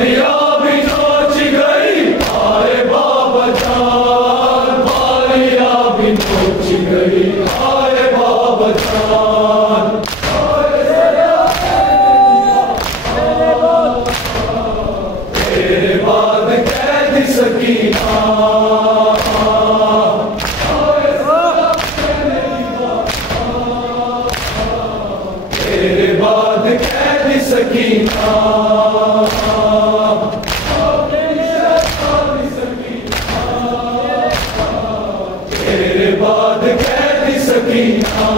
बालिया भी नोच गई आए बाबा जान, बालिया भी नोच गई आए बाबा जान। तेरे बाद कैद सकीना, तेरे बाद कैद सकीना, तेरे बाद कैद सकीना।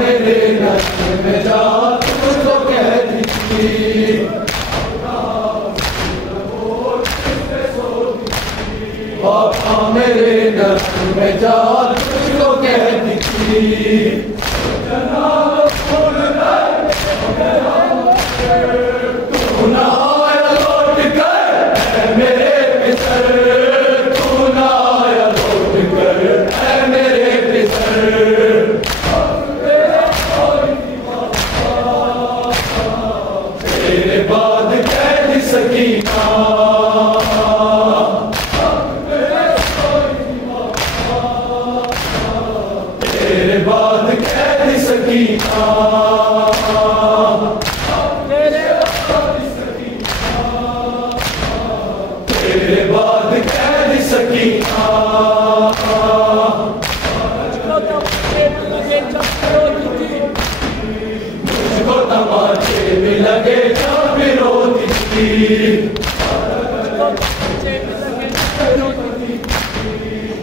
मेरे नस्ल में जा तुझको कैद की, बाबा मेरे नस्ल में जा तुझको कैद की। तू ना आया लौट कर मेरे पितर, तू ना आया लौट कर मेरे पितर। तेरे बाद कैद सकीना, तेरे बाद कैद सकीना, तेरे बाद कैद सकीना। मुझको तमाचे भी लगे जब विरोधी थी,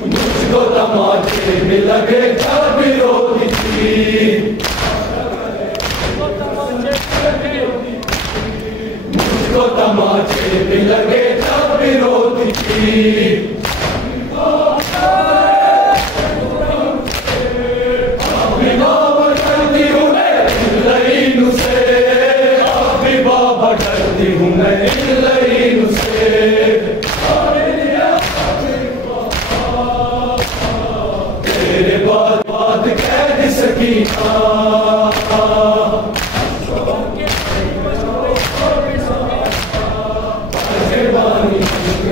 मुझको तमाचे भी लगे जब विरोधी थी, मुझको तमाचे भी लगे जब विरोधी थी। डरती हूँ मैं इन लाइन से, तेरे बाद कैद सकीना,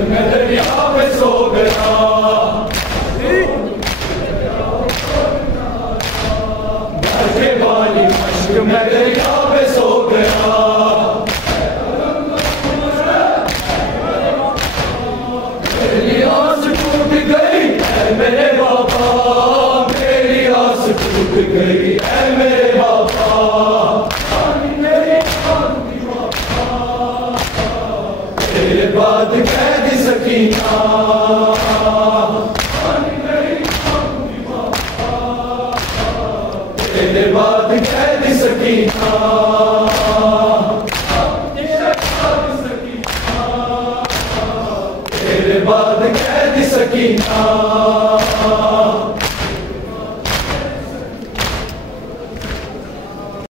मैं दरिया में सो गया, बानी मश्क मैं दरिया में सो गया। मेरे बाबा मेरी आस टूट गई है मेरे बाबा, तेरे बाद कैद सकीना, तेरे बाद कैद सकीना, तेरे बाद कैद सकीना।